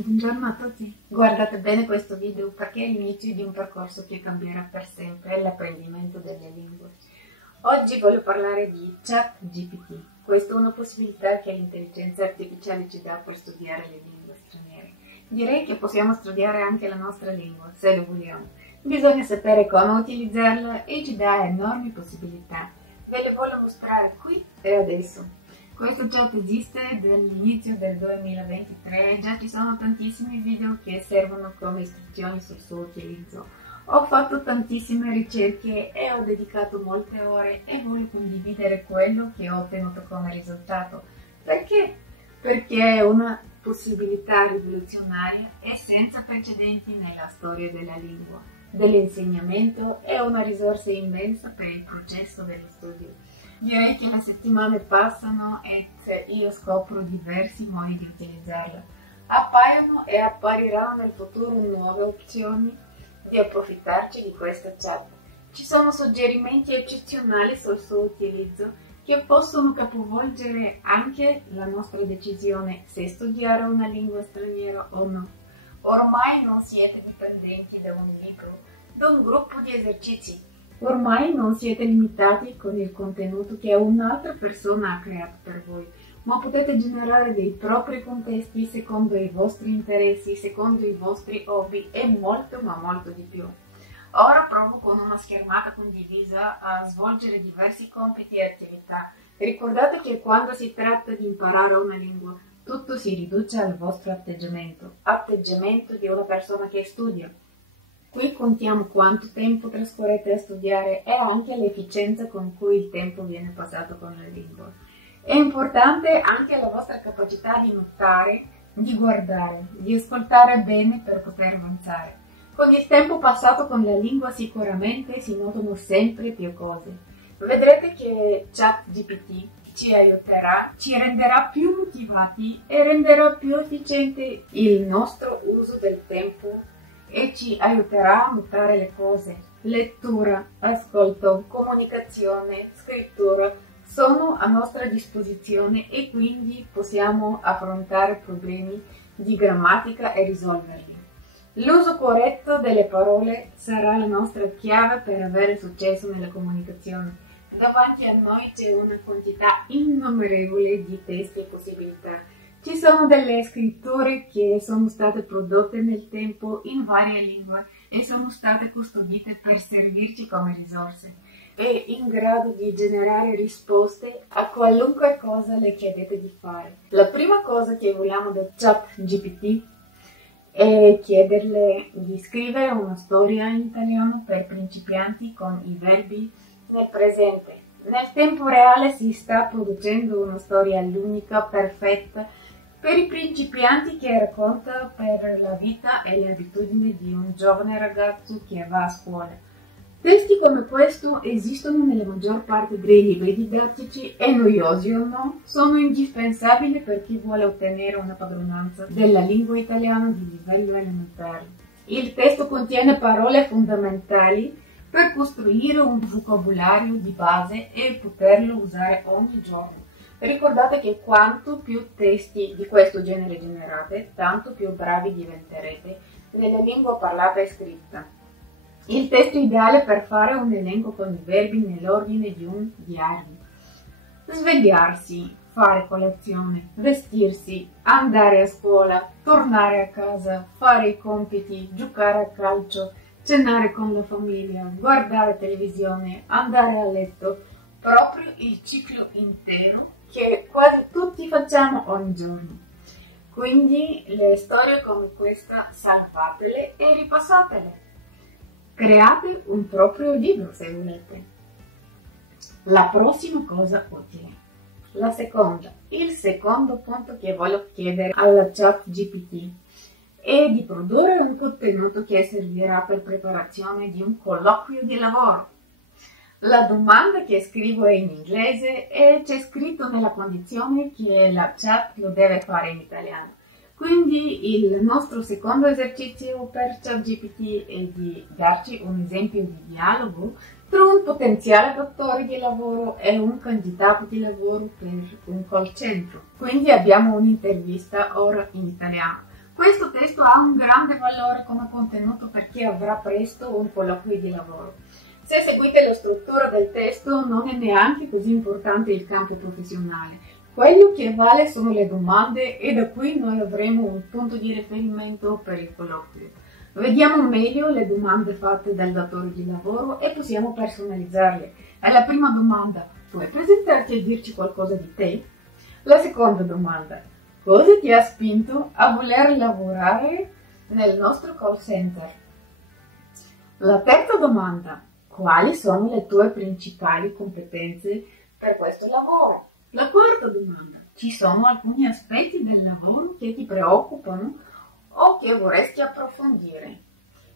Buongiorno a tutti, guardate bene questo video perché è l'inizio di un percorso che cambierà per sempre l'apprendimento delle lingue. Oggi voglio parlare di ChatGPT. Questa è una possibilità che l'intelligenza artificiale ci dà per studiare le lingue straniere. Direi che possiamo studiare anche la nostra lingua, se lo vogliamo. Bisogna sapere come utilizzarla e ci dà enormi possibilità. Ve le voglio mostrare qui e adesso. Questo chat esiste dall'inizio del 2023 e già ci sono tantissimi video che servono come istruzioni sul suo utilizzo. Ho fatto tantissime ricerche e ho dedicato molte ore e voglio condividere quello che ho ottenuto come risultato. Perché? Perché è una possibilità rivoluzionaria e senza precedenti nella storia della lingua, dell'insegnamento e una risorsa immensa per il processo dello studio. Direi che le settimane passano e io scopro diversi modi di utilizzarla. Appaiono e appariranno nel futuro nuove opzioni di approfittarci di questa chat. Ci sono suggerimenti eccezionali sul suo utilizzo che possono capovolgere anche la nostra decisione se studiare una lingua straniera o no. Ormai non siete dipendenti da un libro, da un gruppo di esercizi. Ormai non siete limitati con il contenuto che un'altra persona ha creato per voi, ma potete generare dei propri contesti secondo i vostri interessi, secondo i vostri hobby e molto ma molto di più. Ora provo con una schermata condivisa a svolgere diversi compiti e attività. Ricordate che quando si tratta di imparare una lingua, tutto si riduce al vostro atteggiamento di una persona che studia. Qui contiamo quanto tempo trascorrete a studiare e anche l'efficienza con cui il tempo viene passato con la lingua. È importante anche la vostra capacità di notare, di guardare, di ascoltare bene per poter avanzare. Con il tempo passato con la lingua sicuramente si notano sempre più cose. Vedrete che ChatGPT ci aiuterà, ci renderà più motivati e renderà più efficiente il nostro uso del tempo e ci aiuterà a notare le cose. Lettura, ascolto, comunicazione, scrittura sono a nostra disposizione e quindi possiamo affrontare problemi di grammatica e risolverli. L'uso corretto delle parole sarà la nostra chiave per avere successo nella comunicazione. Davanti a noi c'è una quantità innumerevole di testi e possibilità. Ci sono delle scritture che sono state prodotte nel tempo in varie lingue e sono state custodite per servirci come risorse. È in grado di generare risposte a qualunque cosa le chiedete di fare. La prima cosa che vogliamo da ChatGPT è chiederle di scrivere una storia in italiano per principianti con i verbi nel presente. Nel tempo reale si sta producendo una storia unica, perfetta, per i principianti che racconta per la vita e le abitudini di un giovane ragazzo che va a scuola. Testi come questo esistono nella maggior parte dei libri didattici e noiosi o no, sono indispensabili per chi vuole ottenere una padronanza della lingua italiana di livello elementare. Il testo contiene parole fondamentali per costruire un vocabolario di base e poterlo usare ogni giorno. Ricordate che quanto più testi di questo genere generate, tanto più bravi diventerete nella lingua parlata e scritta. Il testo ideale per fare un elenco con i verbi nell'ordine di un diario. Svegliarsi, fare colazione, vestirsi, andare a scuola, tornare a casa, fare i compiti, giocare a calcio, cenare con la famiglia, guardare televisione, andare a letto, proprio il ciclo intero che quasi tutti facciamo ogni giorno. Quindi le storie come questa salvatele e ripassatele. Create un proprio libro se volete. La prossima cosa utile. Il secondo punto che voglio chiedere alla ChatGPT è di produrre un contenuto che servirà per preparazione di un colloquio di lavoro. La domanda che scrivo è in inglese e c'è scritto nella condizione che la chat lo deve fare in italiano. Quindi il nostro secondo esercizio per ChatGPT è di darci un esempio di dialogo tra un potenziale datore di lavoro e un candidato di lavoro per un call center. Quindi abbiamo un'intervista ora in italiano. Questo testo ha un grande valore come contenuto per chi avrà presto un colloquio di lavoro. Se seguite la struttura del testo non è neanche così importante il campo professionale. Quello che vale sono le domande e da qui noi avremo un punto di riferimento per il colloquio. Vediamo meglio le domande fatte dal datore di lavoro e possiamo personalizzarle. La prima domanda: puoi presentarti e dirci qualcosa di te? La seconda domanda: cosa ti ha spinto a voler lavorare nel nostro call center? La terza domanda: quali sono le tue principali competenze per questo lavoro? La quarta domanda: ci sono alcuni aspetti del lavoro che ti preoccupano o che vorresti approfondire?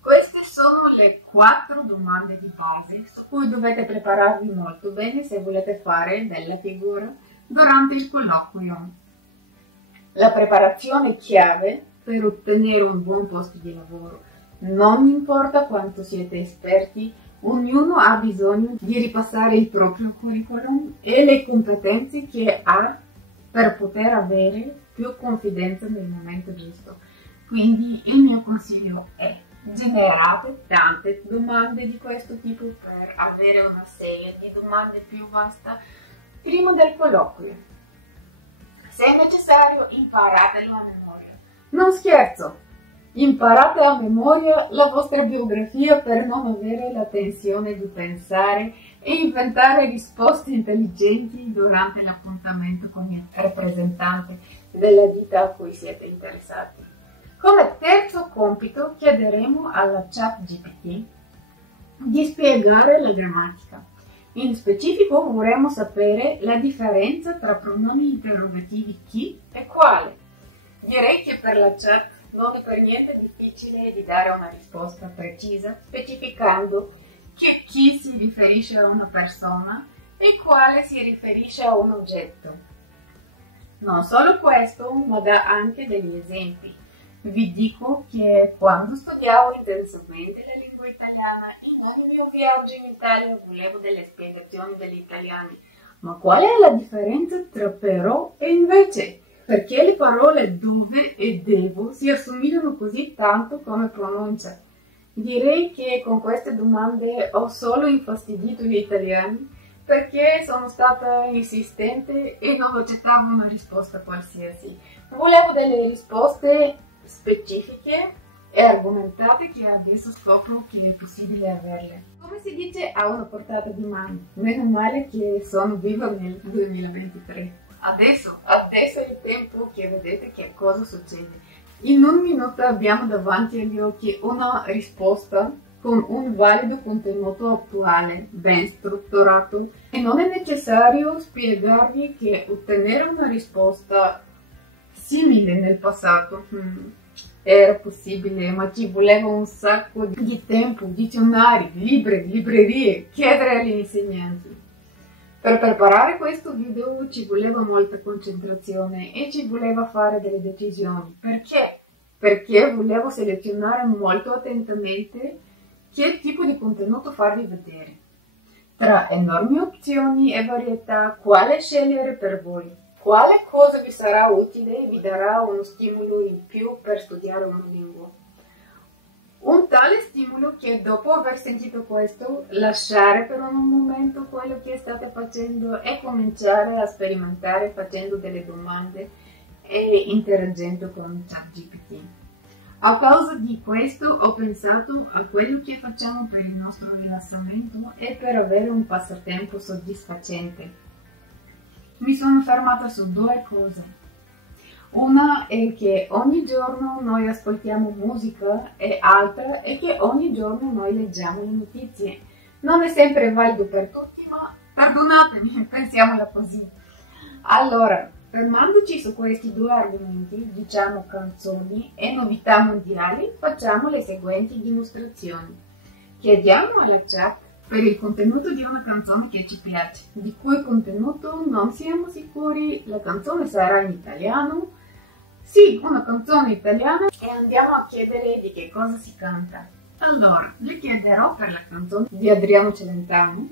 Queste sono le 4 domande di base su cui dovete prepararvi molto bene se volete fare della figura durante il colloquio. La preparazione chiave per ottenere un buon posto di lavoro. Non importa quanto siete esperti, ognuno ha bisogno di ripassare il proprio curriculum e le competenze che ha per poter avere più confidenza nel momento giusto. Quindi il mio consiglio è: generate tante domande di questo tipo per avere una serie di domande più vasta prima del colloquio. Se è necessario, imparatelo a memoria. Non scherzo, imparate a memoria la vostra biografia per non avere la tensione di pensare e inventare risposte intelligenti durante l'appuntamento con il rappresentante della ditta a cui siete interessati. Come terzo compito chiederemo alla ChatGPT di spiegare la grammatica. In specifico vorremmo sapere la differenza tra pronomi interrogativi chi e quale. Direi che per la chat non è per niente difficile di dare una risposta precisa, specificando che chi si riferisce a una persona e quale si riferisce a un oggetto. Non solo questo, ma dà anche degli esempi. Vi dico che quando studiavo intensamente la lingua italiana e nel mio viaggio in Italia volevo delle spiegazioni degli italiani. Ma qual è la differenza tra però e invece? Perché le parole dove e devo si assomigliano così tanto come pronuncia? Direi che con queste domande ho solo infastidito gli italiani perché sono stata insistente e non accettavo una risposta qualsiasi. Volevo delle risposte specifiche e argomentate che adesso scopro che è possibile averle. Come si dice, a una portata di mano. Meno male che sono viva nel 2023. Adesso è il tempo che vedete che cosa succede. In un minuto abbiamo davanti agli occhi una risposta con un valido contenuto attuale, ben strutturato, e non è necessario spiegarvi che ottenere una risposta simile nel passato era possibile, ma ci voleva un sacco di tempo, dizionari, libri, librerie, chiedere agli insegnanti. Per preparare questo video ci voleva molta concentrazione e ci voleva fare delle decisioni. Perché? Perché volevo selezionare molto attentamente che tipo di contenuto farvi vedere. Tra enormi opzioni e varietà, quale scegliere per voi? Quale cosa vi sarà utile e vi darà uno stimolo in più per studiare una lingua? Un tale stimolo che dopo aver sentito questo, lasciare per un momento quello che state facendo e cominciare a sperimentare facendo delle domande e interagendo con ChatGPT. A causa di questo ho pensato a quello che facciamo per il nostro rilassamento e per avere un passatempo soddisfacente. Mi sono fermata su 2 cose. Una è che ogni giorno noi ascoltiamo musica e altra è che ogni giorno noi leggiamo le notizie. Non è sempre valido per tutti, ma perdonatemi, pensiamola così. Allora, fermandoci su questi 2 argomenti, diciamo canzoni e novità mondiali, facciamo le seguenti dimostrazioni. Chiediamo alla chat per il contenuto di una canzone che ci piace, di cui contenuto non siamo sicuri, la canzone sarà in italiano. Sì, una canzone italiana, e andiamo a chiedere di che cosa si canta. Allora, le chiederò per la canzone di Adriano Celentano,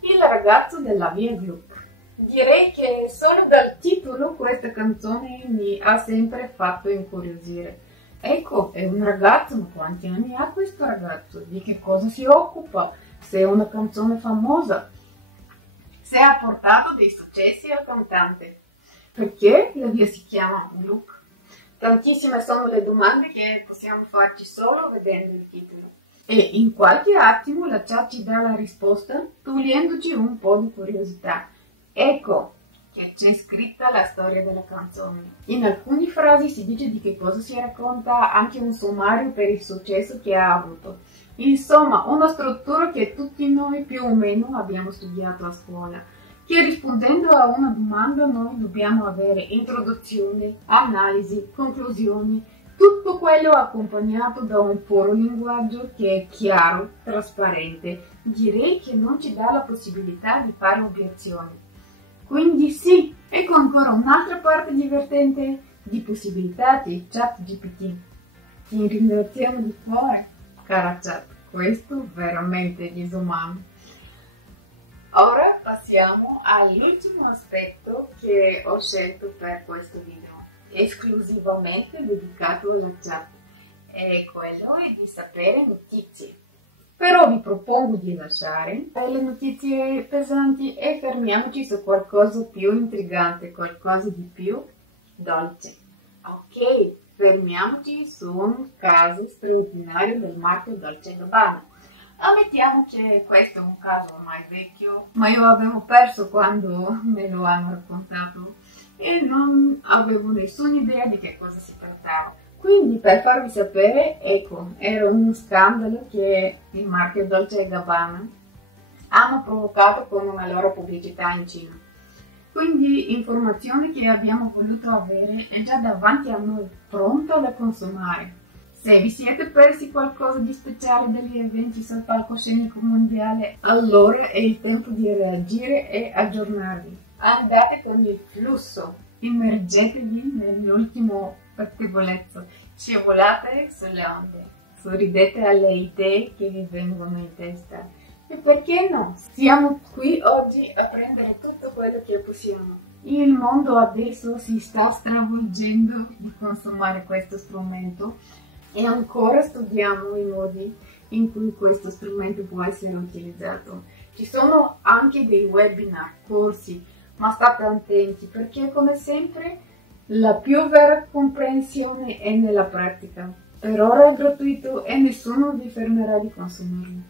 Il ragazzo della via Gluck. Direi che solo dal titolo questa canzone mi ha sempre fatto incuriosire. Ecco, è un ragazzo, ma quanti anni ha questo ragazzo? Di che cosa si occupa? Se è una canzone famosa? Se ha portato dei successi al cantante? Perché la via si chiama Look? Tantissime sono le domande che possiamo farci solo vedendo il titolo. E in qualche attimo la chat ci dà la risposta, togliendoci un po' di curiosità. Ecco che c'è scritta la storia della canzone. In alcune frasi si dice di che cosa si racconta, anche un sommario per il successo che ha avuto. Insomma, una struttura che tutti noi più o meno abbiamo studiato a scuola, che rispondendo a una domanda noi dobbiamo avere introduzione, analisi, conclusioni, tutto quello accompagnato da un puro linguaggio che è chiaro, trasparente. Direi che non ci dà la possibilità di fare obiezioni. Quindi sì, ecco ancora un'altra parte divertente di possibilità di ChatGPT. Ti ringraziamo di cuore, cara chat, questo veramente disumano. Ora passiamo all'ultimo aspetto che ho scelto per questo video, esclusivamente dedicato alla chat, e quello è di sapere notizie. Però vi propongo di lasciare le notizie pesanti e fermiamoci su qualcosa più intrigante, qualcosa di più dolce. Ok, fermiamoci su un caso straordinario del marchio Dolce & Gabbana. Ammettiamo che questo è un caso ormai vecchio, ma io avevo perso quando me lo hanno raccontato e non avevo nessuna idea di che cosa si trattava. Quindi per farvi sapere, ecco, era uno scandalo che il marchio Dolce & Gabbana hanno provocato con una loro pubblicità in Cina. Quindi informazione che abbiamo voluto avere è già davanti a noi, pronta da consumare. Se vi siete persi qualcosa di speciale degli eventi sul palcoscenico mondiale, allora è il tempo di reagire e aggiornarvi. Andate con il flusso, immergetevi nell'ultimo pettegolezzo, scivolate sulle onde, sorridete alle idee che vi vengono in testa. E perché no? Siamo qui oggi a prendere tutto quello che possiamo. Il mondo adesso si sta stravolgendo di consumare questo strumento e ancora studiamo i modi in cui questo strumento può essere utilizzato. Ci sono anche dei webinar, corsi, ma state attenti perché come sempre la più vera comprensione è nella pratica. Per ora è gratuito e nessuno vi fermerà di consumarlo.